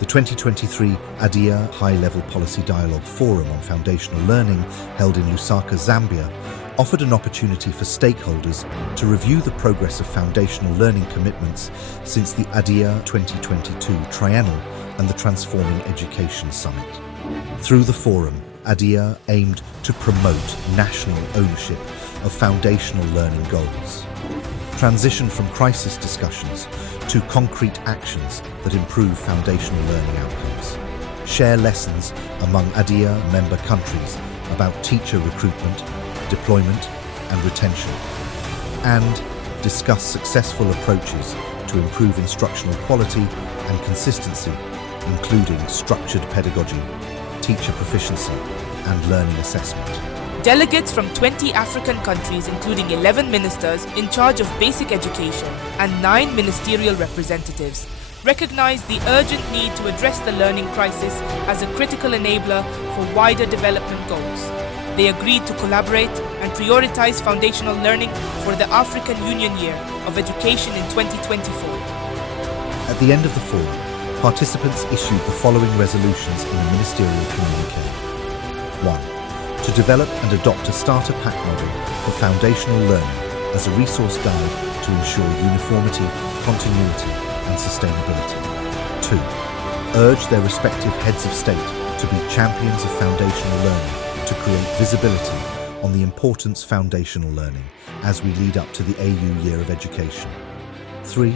The 2023 ADEA High-Level Policy Dialogue Forum on Foundational Learning, held in Lusaka, Zambia, offered an opportunity for stakeholders to review the progress of foundational learning commitments since the ADEA 2022 Triennial and the Transforming Education Summit. Through the forum, ADEA aimed to promote national ownership of foundational learning goals, transition from crisis discussions to concrete actions that improve foundational learning outcomes, share lessons among ADEA member countries about teacher recruitment, deployment and retention, and discuss successful approaches to improve instructional quality and consistency, including structured pedagogy, teacher proficiency, and learning assessment. Delegates from 20 African countries, including 11 ministers in charge of basic education and 9 ministerial representatives, recognized the urgent need to address the learning crisis as a critical enabler for wider development goals. They agreed to collaborate and prioritize foundational learning for the African Union Year of Education in 2024. At the end of the forum, participants issued the following resolutions in a ministerial communique. 1. To develop and adopt a starter pack model for foundational learning as a resource guide to ensure uniformity, continuity, and sustainability. 2. Urge their respective heads of state to be champions of foundational learning to create visibility on the importance of foundational learning as we lead up to the AU Year of Education. 3.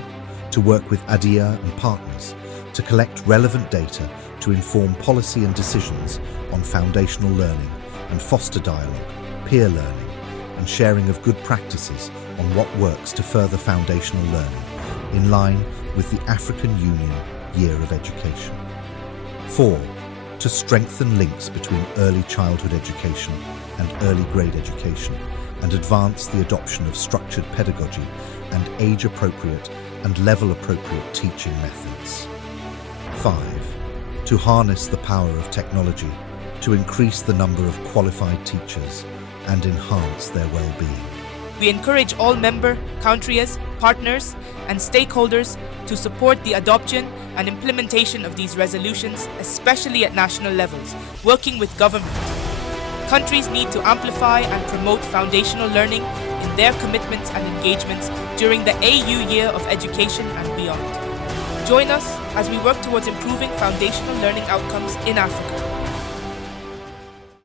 To work with ADEA and partners to collect relevant data to inform policy and decisions on foundational learning and foster dialogue, peer learning, and sharing of good practices on what works to further foundational learning in line with the African Union Year of Education. 4. To strengthen links between early childhood education and early grade education and advance the adoption of structured pedagogy and age-appropriate and level-appropriate teaching methods. 5. To harness the power of technology to increase the number of qualified teachers and enhance their well-being. We encourage all member countries, partners, and stakeholders to support the adoption and implementation of these resolutions, especially at national levels, working with government. Countries need to amplify and promote foundational learning in their commitments and engagements during the AU Year of Education and beyond. Join us as we work towards improving foundational learning outcomes in Africa.